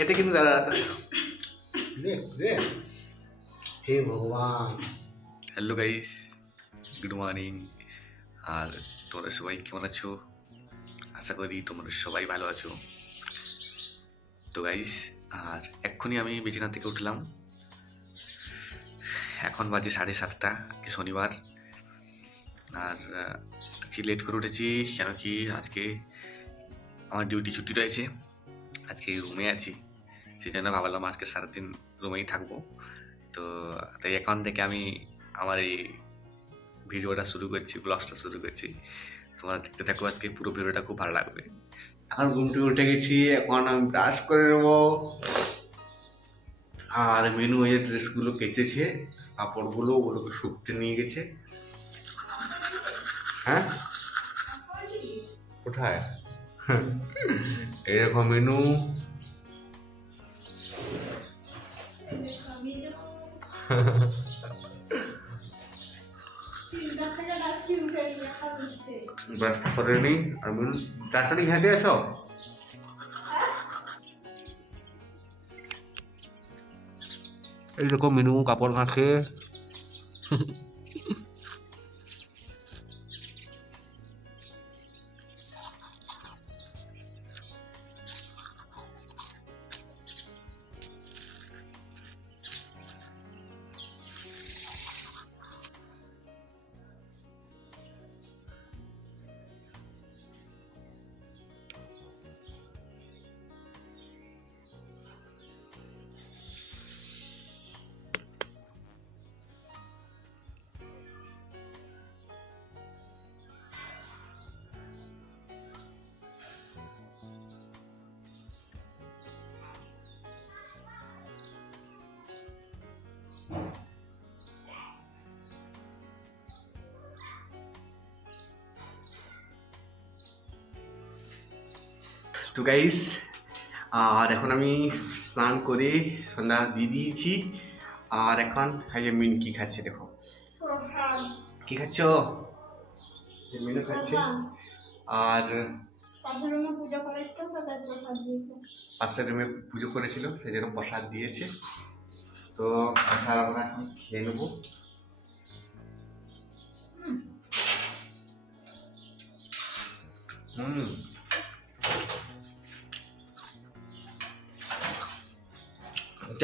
খেতে কিন্তু দাদা হে ভগবান। Hello guys, good morning. আর তোমরা সবাই কেমন আছো? আশা করি তোমরা সবাই ভালো আছো। তো গাইস, আর এক্ষুনি আমি বিছানা থেকে উঠলাম। এখন বাজে 7:30, আজকে শনিবার। আর আজকে লেট করে উঠেছি কেন কি আজকে আমার ডিউটি ছুটি রয়েছে। আজকে রুমে আছি, সেই জন্য ভাবলাম আজকে সারাদিন রুমেই থাকবো। তো তাই এখন থেকে আমি আমার এই ভিডিওটা শুরু করছি, ব্লগটা শুরু করছি। তোমরা দেখতে থাকো, আজকে পুরো ভিডিওটা খুব ভালো লাগবে। এখন ঘুম থেকে উঠে গেছি, এখন আমি ব্রাশ করে নেবো। আর মেনু এই ড্রেসগুলো কেচেছে, কাপড়গুলো ওগুলোকে শুকতে নিয়ে গেছে। হ্যাঁ কোথায়? এরকম মেনু। ব্রাশটা করে নিই আর মেনু তাড়াতাড়ি ঘেঁটে এসো। এইরকম মেনু কাপড় ঘাঁটে। তো গাইস, আর এখন আমি স্নান করে সন্ধ্যা দিয়ে দিয়েছি। আর এখন মিন কি খাচ্ছে দেখো। কি খাচ্ছ? মিনু খাচ্ছে। আর পাশের রুমে পুজো করেছিল, সেই জন্য প্রসাদ দিয়েছে। তো প্রসাদ আমরা এখন খেয়ে নেবো।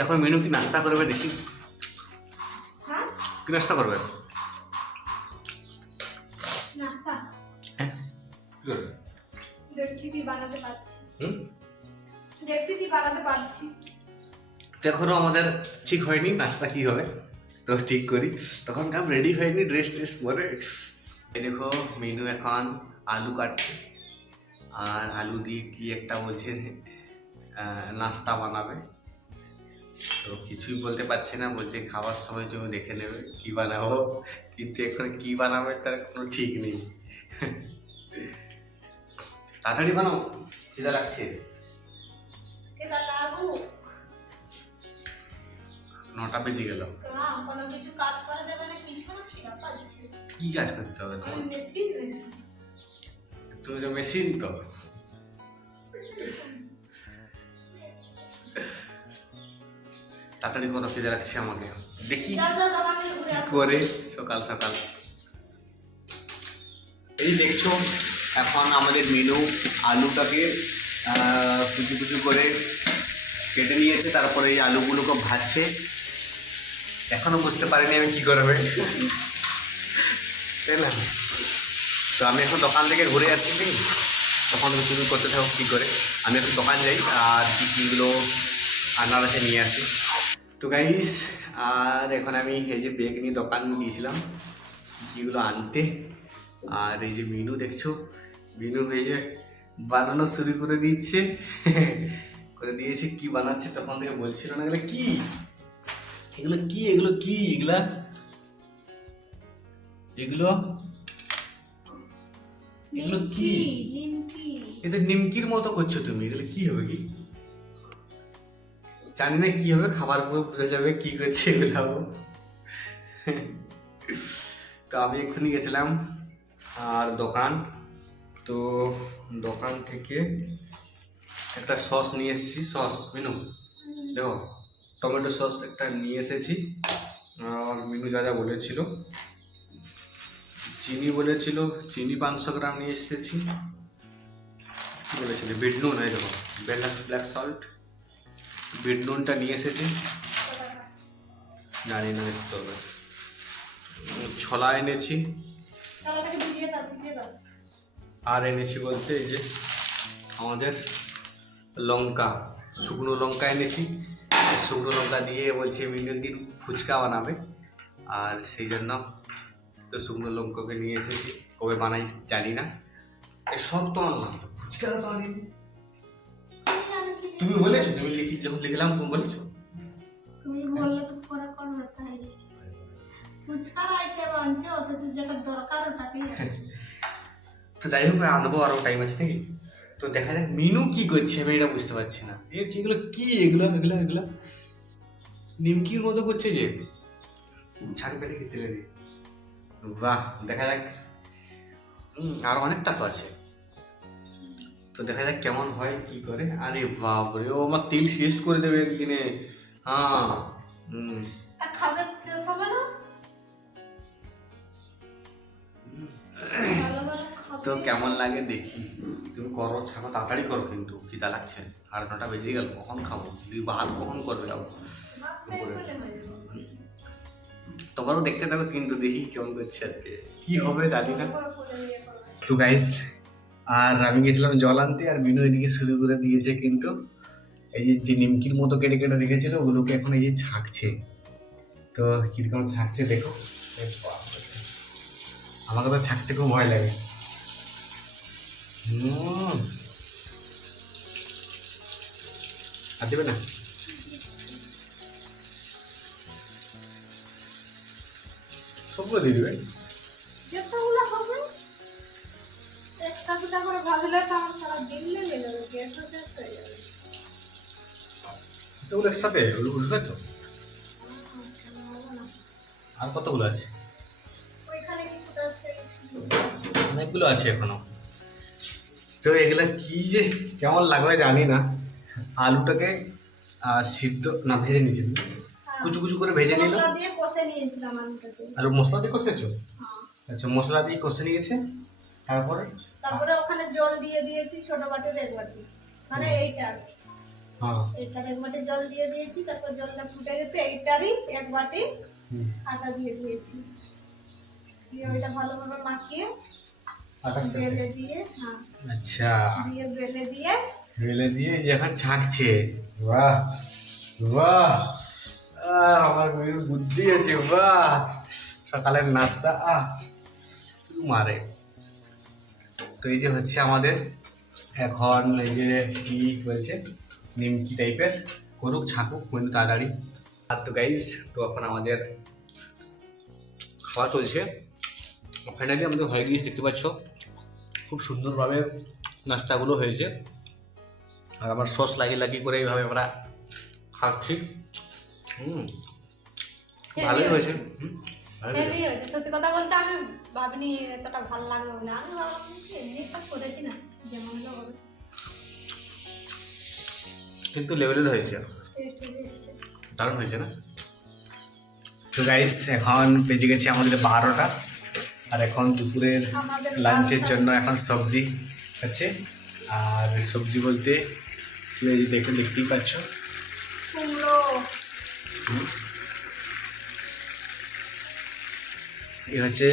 এখন মেনু কি নাস্তা করবে দেখি? কি নাস্তা করবে? হ্যাঁ এখনো আমাদের ঠিক হয়নি নাস্তা কি হবে, তো ঠিক করি। তখন কাম রেডি হয়নি, ড্রেস পরে। এই দেখো মেনু এখন আলু কাটছে, আর আলু দিয়ে কি একটা বলছে নাস্তা বানাবে। তো কিছুই বলতে পারছি না, বলছে খাবার সময় তুমি দেখে নেবে কি বানাবো, কিন্তু এখন কি বানাবে তার কোনো ঠিক নেই। তাড়াতাড়ি বানাও, খিদা লাগছে। 9টা বেজে গেল। কি কাজ করতে হবে তোমার? তুমি তো মেশিন তো। তাড়াতাড়ি কোনো খিদে রাখছে আমাকে, দেখি করে সকাল সকাল। এই দেখছো এখন আমাদের মেনু আলুটাকে কুচু কুচু করে কেটে নিয়েছে, তারপরে এই আলুগুলোকে ভাজছে। এখনো বুঝতে পারিনি আমি কি করবে, তাই না? তো আমি এখন দোকান থেকে ঘুরে আসছি, তখন তুমি করতে থাকো কী করে। আমি একটু দোকান যাই আর কীগুলো আনার আছে নিয়ে আসি। তো গাইস, আর এখন আমি এই যে ব্যাগ নিয়ে দোকান গিয়েছিলাম কীগুলো আনতে। আর এই যে মিনু দেখছো, মিনু এই যে বানানো শুরু করে দিয়েছে। কি বানাচ্ছে তখন থেকে বলছিল না, এগুলো কি এগুলো কি এগুলো কি এগুলা এগুলো এগুলো কি? এটা নিমকির মতো করছো তুমি, এগুলো কি হবে? কি জানি না কি হবে, খাবার পরে বোঝা যাবে কি করছে এগুলো। তো আমি এক্ষুনি গেছিলাম আর দোকান, তো দোকান থেকে একটা সস নিয়ে এসেছি, সস মিনু দেখো, টমেটো সস একটা নিয়ে এসেছি। আর মিনু যা যা বলেছিল, চিনি বলেছিল, চিনি 500 গ্রাম নিয়ে এসেছি। কি বলেছিল, বিট নুন, এই দেখো ব্ল্যাক সল্ট, বিট নুনটা নিয়ে এসেছি, জানি না দেখতে হবে। ছোলা এনেছি, আর এনেছি বলতে এই যে আমাদের লঙ্কা, শুকনো লঙ্কা এনেছি। শুকনো লঙ্কা দিয়ে বলছে মিনুর দিন ফুচকা বানাবে, আর সেই জন্য তো শুকনো লঙ্কাকে নিয়ে এসেছি। কবে বানাই জানি না, সব তো আনলাম, ফুচকা তো আনিনি। তুমি বলেছো, তুমি যখন লিখলাম তুমি বলেছো, তুমি বললে তো পরে করবে, তাই ফুচকার আইটেম আনছে, অথচ যেটা দরকার ওটাকে। তো যাই হোক আনবো, আরও টাইম আছে নাকি। তো দেখা যাক মিনু কি করছে, আমি এটা বুঝতে পারছি না। এগুলো কি, এগুলো এগুলো এগুলো নিমকির মতো করছে যে, ছাড় পেটে খেতে লাগে। বাহ, দেখা যাক। আর অনেকটা তো আছে, তো দেখা যাক কেমন হয় কি করে। আরে বাপরে, ও আমার তেল শেষ করে দেবে একদিনে। হ্যাঁ, খাবে শেষ হবে না, ভালো ভালো খাবে। তো কেমন লাগে দেখি। তুমি করো, ছাড়ো, তাড়াতাড়ি করো, কিন্তু খিদা লাগছে। 9:30 বেজে গেল, কখন খাবো? তুই ভাত কখন করবে আবার? তোমারও দেখতে থাকো, কিন্তু দেখি কেমন করছে আজকে, কি হবে জানি না। তো গাইস, আর আমি গেছিলাম জল আনতে, আর মিনু এদিকে শুরু করে দিয়েছে। কিন্তু এই যে নিমকির মতো কেটে কেটে রেখেছিল, ওগুলোকে এখন এই যে ছাঁকছে। তো কিরকম ছাঁকছে দেখো। আমাকে তো ছাঁকতে খুব ভয় লাগে। আর দেবে না? সবগুলো দিয়ে দেবে। যেটাগুলো হবে একটা দুটা করে ভাজলে তো আমার সারা দিন লেগে যাবে, গ্যাসও শেষ হয়ে যাবে। ওগুলো একসাথে উঠবে তো? আর কতগুলো আছে? ওইখানে কিছুটা আছে, অনেকগুলো আছে এখনো। তো এগুলা কি যে কেমন লাগবে জানি না। আলুটাকে সিদ্ধ না ভেজে নিয়েছি, কুচু কুচু করে ভেজে নিলাম। মশলা দিয়ে কষে নিয়েছিলাম আলুটাকে। আলু মশলা দিয়ে কষেছো? হ্যাঁ। আচ্ছা, মশলা দিয়ে কষে নিয়েছে, তারপরে তারপরে ওখানে জল দিয়ে দিয়েছি, ছোট বাটির 1 বাটি, মানে এইটা হ্যাঁ, এইটার 1 বাটি জল দিয়ে দিয়েছি। তারপর জলটা ফুটে গেছে, এইটারই 1 বাটি আটা দিয়ে দিয়েছি। দিয়ে ওইটা ভালোভাবে মাখিয়ে আটার সাথে বেলে দিয়ে, হ্যাঁ আচ্ছা দিয়ে বেলে দিয়ে বেলে দিয়ে যে এখন ছাঁকছে। বাহ বাহ, আমার মেয়ের বুদ্ধি আছে। বাহ, সকালের নাস্তা শুধু মারে। তো এই যে হচ্ছে আমাদের এখন এই যে কি বলছে, নিমকি টাইপের করুক, ছাঁকুক কিন্তু তাড়াতাড়ি। আর তো গাইস, তো এখন আমাদের খাওয়া চলছে। ফাইনালি আমাদের হয়ে গিয়েছে, দেখতে পাচ্ছ খুব সুন্দরভাবে নাস্তাগুলো হয়েছে। আর আমার সস লাগিয়ে লাগিয়ে করে এইভাবে আমরা খাচ্ছি। ভালোই হয়েছে। হেভি হয়েছে। সত্যি কথা বলতে আমি ভাবিনি এতটা ভালো লাগবে বলে, আমি ভাবলাম কি এমনি কাজ করেছি না, যেমন হলো হবে। কিন্তু লেভেলের হয়েছে, দারুণ হয়েছে না? তো গাইস, এখন বেজে গেছে আমাদের 12টা, আর এখন দুপুরের লাঞ্চের জন্য এখন সবজি আছে। আর সবজি বলতে এই যে দেখতেই পাচ্ছ, কুমড়ো, এই হচ্ছে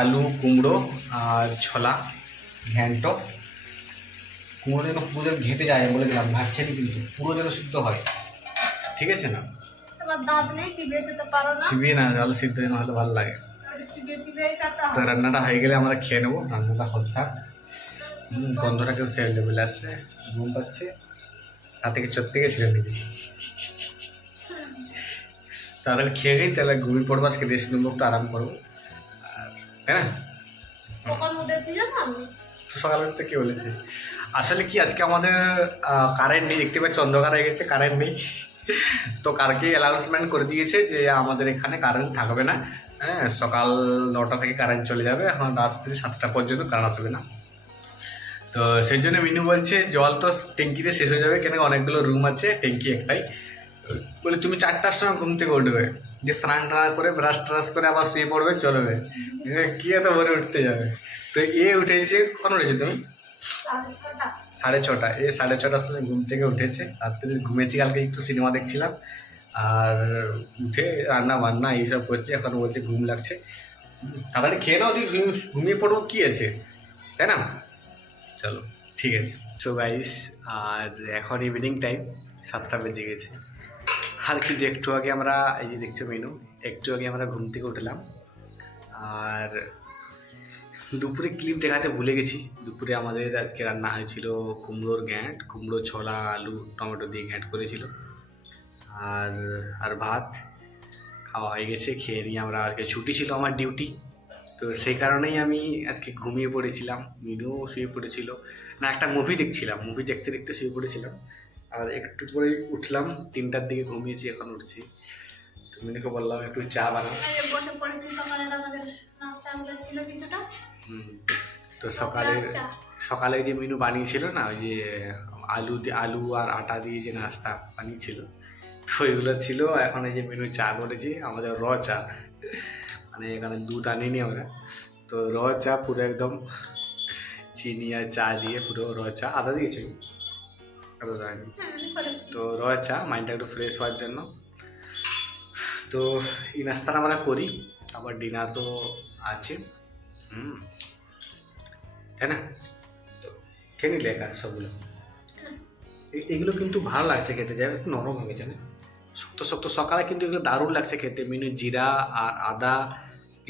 আলু, কুমড়ো আর ছোলা ঘ্যান্ট। কুমড়ো যেন পুরো যেন ঘেঁটে যায় বলে দিলাম, ঘাটছে না কিন্তু, পুরো যেন সিদ্ধ হয়, ঠিক আছে না? তোমার দাঁত নেই, চিবিয়ে দিতে পারো না? চিবিয়ে না, আলু সিদ্ধ যেন হলে ভালো লাগে। চিবিয়ে চিবিয়ে কাটা তো রান্নাটা হয়ে গেলে আমরা খেয়ে নেবো। রান্নাটা হতে থাক, গন্ধটা কেউ সে লেভেলে আসছে, ঘুম পাচ্ছে, হাত থেকে চোর থেকে ছিঁড়ে নিবি। তাহলে খেয়ে নিই, তাহলে ঘুমিয়ে পড়বো, আজকে রেস্ট নেবো, একটু আরাম করবো, তাই না? কখন উঠেছি জানো আমি? তো সকালের থেকে বলেছে আসলে কি, আজকে আমাদের কারেন্ট নেই, দেখতে পাচ্ছি অন্ধকার হয়ে গেছে, কারেন্ট নেই। তো কালকে অ্যানাউন্সমেন্ট করে দিয়েছে যে আমাদের এখানে কারেন্ট থাকবে না। হ্যাঁ, সকাল 9টা থেকে কারেন্ট চলে যাবে, এখন রাত্রি 7টা পর্যন্ত কারেন্ট আসবে না। তো সেই জন্য মিনু বলছে জল তো ট্যাঙ্কিতে শেষ হয়ে যাবে, কেন অনেকগুলো রুম আছে, ট্যাঙ্কি একটাই। বলে তুমি 4টার সময় ঘুম থেকে উঠবে, যে স্নান টান করে ব্রাশ ট্রাশ করে আবার শুয়ে পড়বে, চলবে। কি এত ভোরে উঠতে যাবে? তো উঠেছে, কখন উঠেছে তুমি? 6:30। 6:30টার সময় ঘুম থেকে উঠেছে। রাত্রে ঘুমেছি, কালকে একটু সিনেমা দেখছিলাম, আর উঠে রান্না বান্না এইসব করছে। এখন বলছে ঘুম লাগছে, তাড়াতাড়ি খেয়ে নাও, ঘুমিয়ে পড়বো, কী আছে, তাই না? চলো ঠিক আছে। সো গাইস, আর এখন ইভিনিং টাইম, 7টা বেজে গেছে। আর কিন্তু একটু আগে আমরা, এই যে দেখছো মেনু, একটু আগে আমরা ঘুম থেকে উঠলাম। আর দুপুরে ক্লিপ দেখাতে ভুলে গেছি। দুপুরে আমাদের আজকে রান্না হয়েছিল কুমড়োর ঘ্যাঁট, কুমড়ো ছোলা আলু টমেটো দিয়ে ঘ্যাঁট করেছিল, আর ভাত খাওয়া হয়ে গেছে। খেয়ে নিয়ে আমরা, আজকে ছুটি ছিল আমার ডিউটি, তো সেই কারণেই আমি আজকে ঘুমিয়ে পড়েছিলাম। মিনুও শুয়ে পড়েছিল, না একটা মুভি দেখছিলাম, মুভি দেখতে দেখতে শুয়ে পড়েছিলাম। আর একটু পরেই উঠলাম, 3টার দিকে ঘুমিয়েছি, এখন উঠছি। তো মিনুকে বললাম একটু চা বানাও। বসে পড়েছি, সকালের আমাদের নাস্তাগুলো ছিল কিছুটা। তো সকালে যে মেনু বানিয়েছিল না, ওই যে আলু আর আটা দিয়ে যে নাস্তা বানিয়েছিল, তো ওইগুলো ছিল। এখন এই যে মেনু চা করেছি, আমাদের চা, মানে এখানে দুধ আনিনি আমরা, তো চা পুরো একদম চিনি আর চা দিয়ে, পুরো চা, আদা দিয়েছি, আদা দেয়নি। তো চা, মাইন্ডটা একটু ফ্রেশ হওয়ার জন্য। তো এই নাস্তাটা আমরা করি, আবার ডিনার তো আছে, তাই না? তো খেয়ে নিলে একা সবগুলো। এগুলো কিন্তু ভালো লাগছে খেতে, যাই একটু নরম হয়ে গেছে না, শক্ত শক্ত। সকালে কিন্তু এগুলো দারুণ লাগছে খেতে। মিনু জিরা আর আদা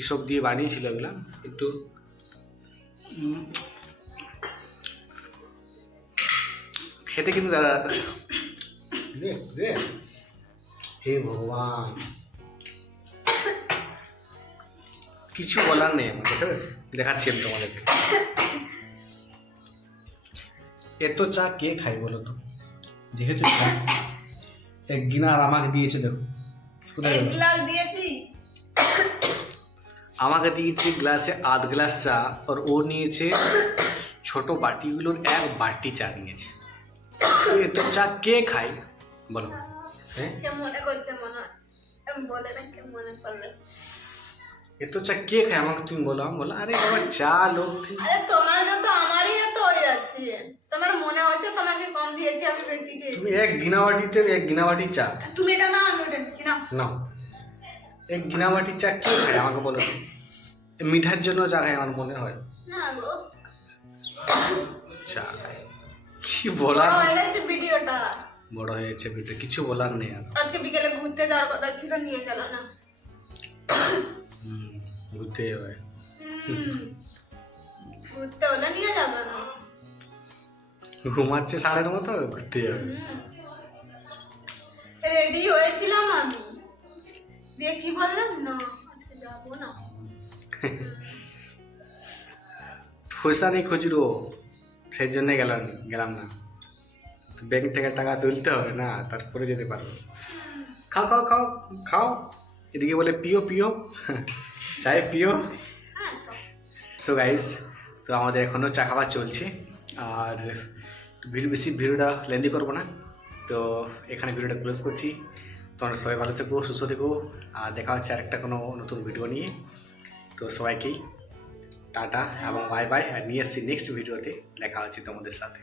এসব দিয়ে বানিয়েছিল এগুলো, একটু খেতে কিন্তু দাদা। হে ভগবান, কিছু বলার নেই আমাকে, দেখাচ্ছি আমি তোমাদেরকে। এত চা কে খাই বলো তো? দেখেছো চা এক গিনা, আর আমাকে দিয়েছে, দেখো এক গ্লাস দিয়েছি, আমাকে দিয়েছে গ্লাসে 1/2 গ্লাস চা, আর ও নিয়েছে ছোট বাটিগুলোর 1 বাটি চা নিয়েছে। তো এত চা কে খায় বলো? হ্যাঁ, কে মনে করছে, মনে হয় বলে না, কে মনে করলে? এত চা কে খায় আমাকে তুমি বলো। আমি বলো আরে বাবা চা লোক, আরে তোমার তো আমারই তো হয়ে যাচ্ছে, তোমার মনে হচ্ছে তোমাকে কম দিয়েছি, আমি বেশি দিয়েছি। তুমি 1 গিনা বাটিতে 1 গিনা বাটি চা, তুমি এটা না, আমি ওটা দিচ্ছি না। না 1 গিনা বাটি চা কে খায় আমাকে বলো তো? মিঠার জন্য চা খায় আমার মনে হয়, না গো, চা খায়। কি বলার, ভিডিওটা বড় হয়েছে ভিডিও, কিছু বলার নেই আর। আজকে বিকেলে ঘুরতে যাওয়ার কথা ছিল, নিয়ে গেল না। ঘুরতে যাবে, ঘুরতে হলে নিয়ে যাবে না, ঘুমাচ্ছে সাড়ের মতো, ঘুরতে যাবে। রেডি হয়েছিলাম আমি, দিয়ে কি বললেন না আজকে যাবো না। পয়সা নেই খুচরো, সেই জন্য গেলাম না। ব্যাংক থেকে টাকা তুলতে হবে না, তারপরে যেতে পারবো। খাও খাও খাও খাও, এদিকে বলে পিও পিও, চায় পিও। সো গাইস, তো আমাদের এখনও চা খাওয়া চলছে, আর বেশি ভিডিওটা লেন্দি করবো না, তো এখানে ভিডিওটা ক্লোজ করছি। তোমরা সবাই ভালো থেকো, সুস্থ থেকো, আর দেখা হচ্ছে আরেকটা কোনো নতুন ভিডিও নিয়ে। তো সবাইকেই টাটা এবং বাই বাই, আর নিয়ে এসছি নেক্সট ভিডিওতে, দেখা হচ্ছে তোমাদের সাথে।